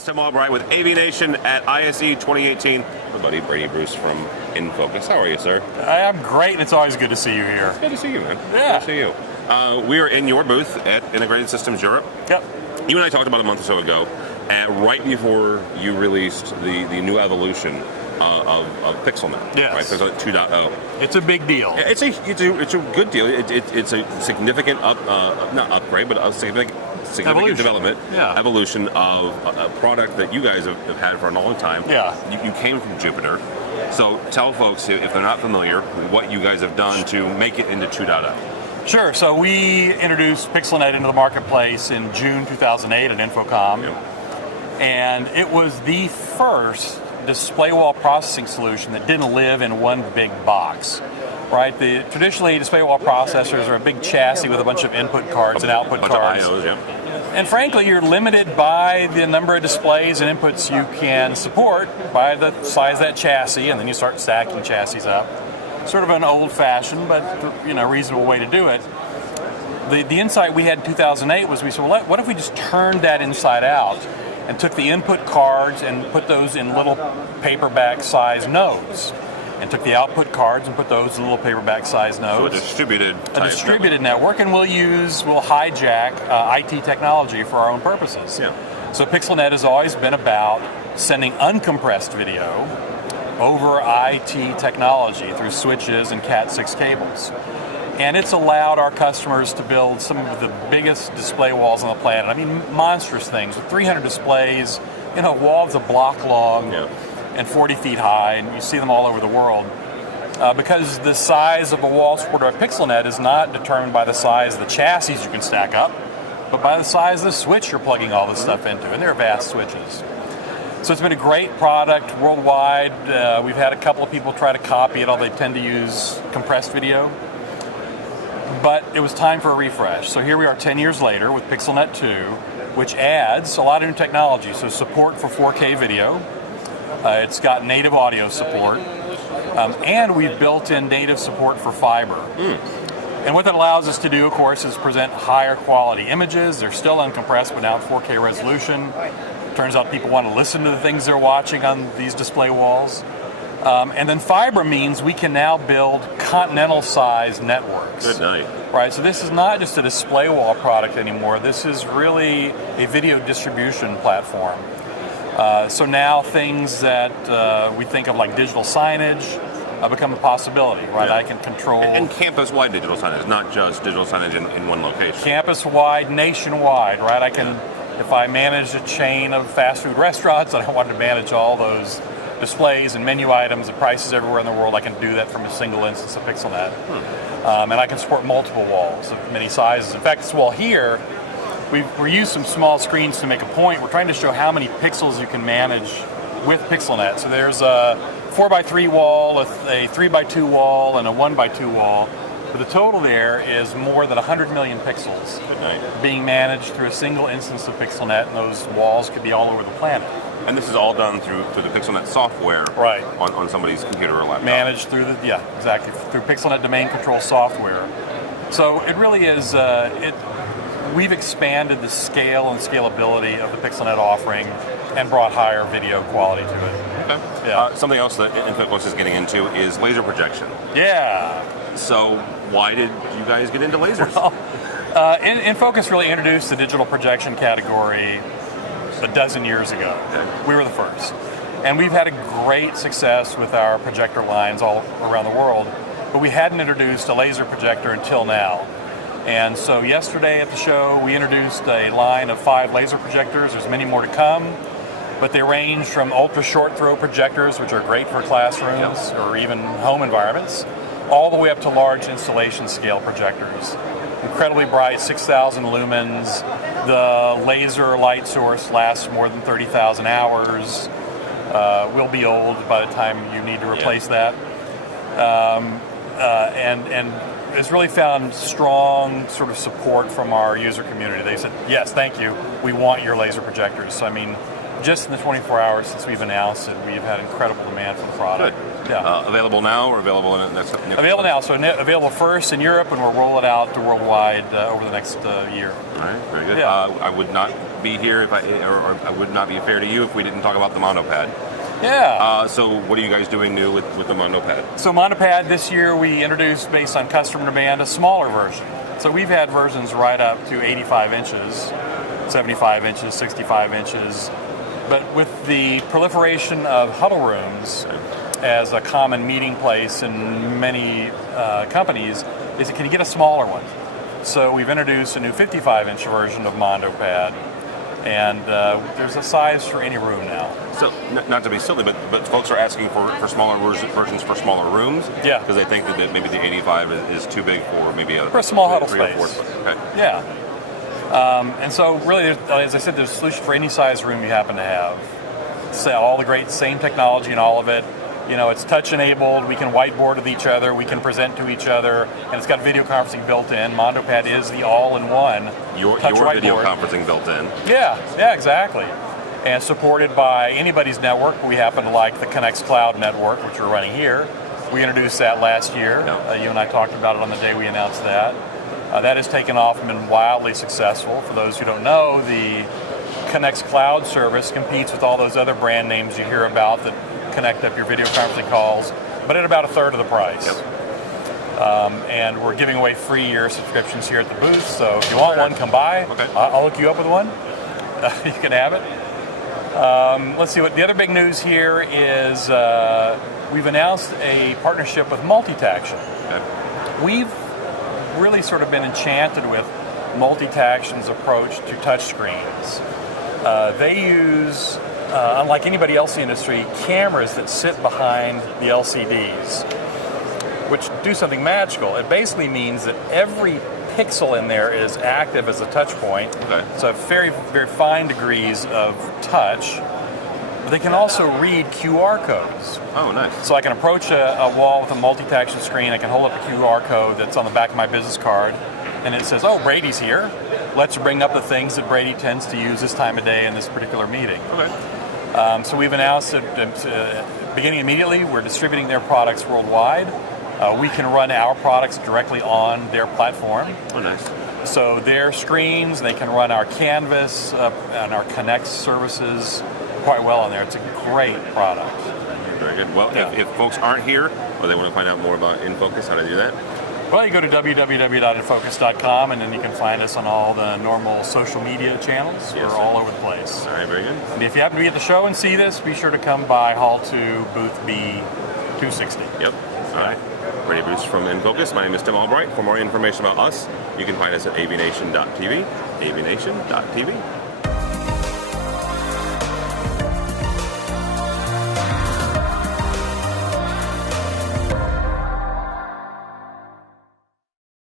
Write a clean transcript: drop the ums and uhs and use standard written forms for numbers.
It's Tim Albright with AVNation at ISE 2018. My buddy Brady Bruce from InFocus. How are you, sir? I'm great, and it's always good to see you here. It's good to see you, man. Yeah. Good to see you. We are in your booth at Integrated Systems Europe. Yep. You and I talked about a month or so ago, right before you released the new evolution of PixelNet. Yes. Right? PixelNet 2.0. It's a big deal. It's a good deal. It's a significant not upgrade, but a significant Evolution. development, evolution of a product that you guys have had for a long time. Yeah. You came from Jupiter. So tell folks, if they're not familiar, what you guys have done to make it into 2.0. Sure. So we introduced PixelNet into the marketplace in June 2008 at Infocom. Yep. And it was the first display wall processing solution that didn't live in one big box. Right? Traditionally, display wall processors are a big chassis with a bunch of input cards and output cards. Of IOs, yeah. And frankly, you're limited by the number of displays and inputs you can support by the size of that chassis, and then you start stacking chassis up. Sort of an old-fashioned, but reasonable way to do it. The insight we had in 2008 was we said, well, what if we just turned that inside out and took the input cards and put those in little paperback-sized nodes? And took the output cards and put those in little paperback-sized nodes. So a distributed network, and we'll hijack IT technology for our own purposes. Yeah. So PixelNet has always been about sending uncompressed video over IT technology through switches and Cat6 cables. And it's allowed our customers to build some of the biggest display walls on the planet. I mean, monstrous things with 300 displays, walls a block long. Yeah. And 40 feet high, and you see them all over the world. Because the size of a wall supported by PixelNet is not determined by the size of the chassis you can stack up, but by the size of the switch you're plugging all this stuff into, and they're vast switches. So it's been a great product worldwide. We've had a couple of people try to copy it, although they tend to use compressed video. But it was time for a refresh. So here we are 10 years later with PixelNet 2, which adds a lot of new technology. So support for 4K video. It's got native audio support, and we've built in native support for fiber. And what that allows us to do, of course, is present higher quality images. They're still uncompressed, but now at 4K resolution. Turns out people want to listen to the things they're watching on these display walls. And then fiber means we can now build continental-sized networks. Good night. Right, so this is not just a display wall product anymore. This is really a video distribution platform. So now things that we think of like digital signage become a possibility, right? Yeah. I can control... And campus-wide digital signage, not just digital signage in one location. Campus-wide, nationwide, right? I can, if I manage a chain of fast food restaurants and I want to manage all those displays and menu items and prices everywhere in the world, I can do that from a single instance of PixelNet. And I can support multiple walls of many sizes. In fact, this wall here, we used some small screens to make a point. We're trying to show how many pixels you can manage with PixelNet. So there's a 4x3 wall, a 3x2 wall, and a 1x2 wall. But the total there is more than 100 million pixels being managed through a single instance of PixelNet, and those walls could be all over the planet. And this is all done through the PixelNet software, right? On somebody's computer or laptop. Managed through through PixelNet domain control software. So it really is. We've expanded the scale and scalability of the PixelNet offering and brought higher video quality to it. Okay. Yeah. Something else that InFocus is getting into is laser projection. Yeah. So why did you guys get into lasers? Well, InFocus really introduced the digital projection category a dozen years ago. Okay. We were the first. And we've had a great success with our projector lines all around the world, but we hadn't introduced a laser projector until now. And so yesterday at the show, we introduced a line of 5 laser projectors. There's many more to come, but they range from ultra short throw projectors, which are great for classrooms or even home environments, all the way up to large installation scale projectors. Incredibly bright, 6,000 lumens. The laser light source lasts more than 30,000 hours. Will be old by the time you need to replace that. And it's really found strong sort of support from our user community. They said, yes, thank you, we want your laser projectors. So I mean, just in the 24 hours since we've announced it, we've had incredible demand for the product. Good. Yeah. Available now or available in the next? Available now, so available first in Europe, and we'll roll it out to worldwide over the next year. All right, very good. Yeah. I would not be here if or I would not be fair to you if we didn't talk about the MondoPad. Yeah. So what are you guys doing new with the MondoPad? So MondoPad this year we introduced, based on customer demand, a smaller version. So we've had versions right up to 85 inches, 75 inches, 65 inches. But with the proliferation of huddle rooms as a common meeting place in many companies, can you get a smaller one? So we've introduced a new 55-inch version of MondoPad, and there's a size for any room now. So, not to be silly, but folks are asking for smaller versions for smaller rooms? Yeah. Because they think that maybe the 85 is too big for maybe for a small huddle 3 or space. 4 foot. Okay. Yeah. And so really, as I said, there's a solution for any size room you happen to have. So all the great same technology and all of it. You know, it's touch enabled. We can whiteboard with each other. We can present to each other, and it's got video conferencing built in. MondoPad is the all-in-one. Your video conferencing built in. Yeah, exactly. And supported by anybody's network. We happen to like the Connects Cloud network, which we're running here. We introduced that last year. You and I talked about it on the day we announced that. That has taken off and been wildly successful. For those who don't know, the Connects Cloud service competes with all those other brand names you hear about that connect up your video conferencing calls, but at about a third of the price. Yep. And we're giving away free year subscriptions here at the booth, so if you want one, come by. Okay. I'll hook you up with one. You can have it. Let's see, what the other big news here is we've announced a partnership with MultiTaction. Okay. We've really sort of been enchanted with MultiTaction's approach to touchscreens. They use, unlike anybody else in the industry, cameras that sit behind the LCDs, which do something magical. It basically means that every pixel in there is active as a touch point. Okay. So very, very fine degrees of touch. But they can also read QR codes. Oh, nice. So I can approach a wall with a MultiTaction screen. I can hold up a QR code that's on the back of my business card, and it says, "Oh, Brady's here. Let's bring up the things that Brady tends to use this time of day in this particular meeting." Okay. So we've announced that beginning immediately, we're distributing their products worldwide. We can run our products directly on their platform. Oh, nice. So their screens, they can run our Canvas and our Connect services quite well on there. It's a great product. Very good. Well, Yeah. if folks aren't here or they want to find out more about InFocus, how to do that? Well, you go to www.infocus.com, and then you can find us on all the normal social media channels. Yes, We're all over the place. All right, very good. And if you happen to be at the show and see this, be sure to come by Hall 2, Booth B260. Yep. All right. Brady Bruce from InFocus. My name is Tim Albright. For more information about us, you can find us at avnation.tv. avnation.tv.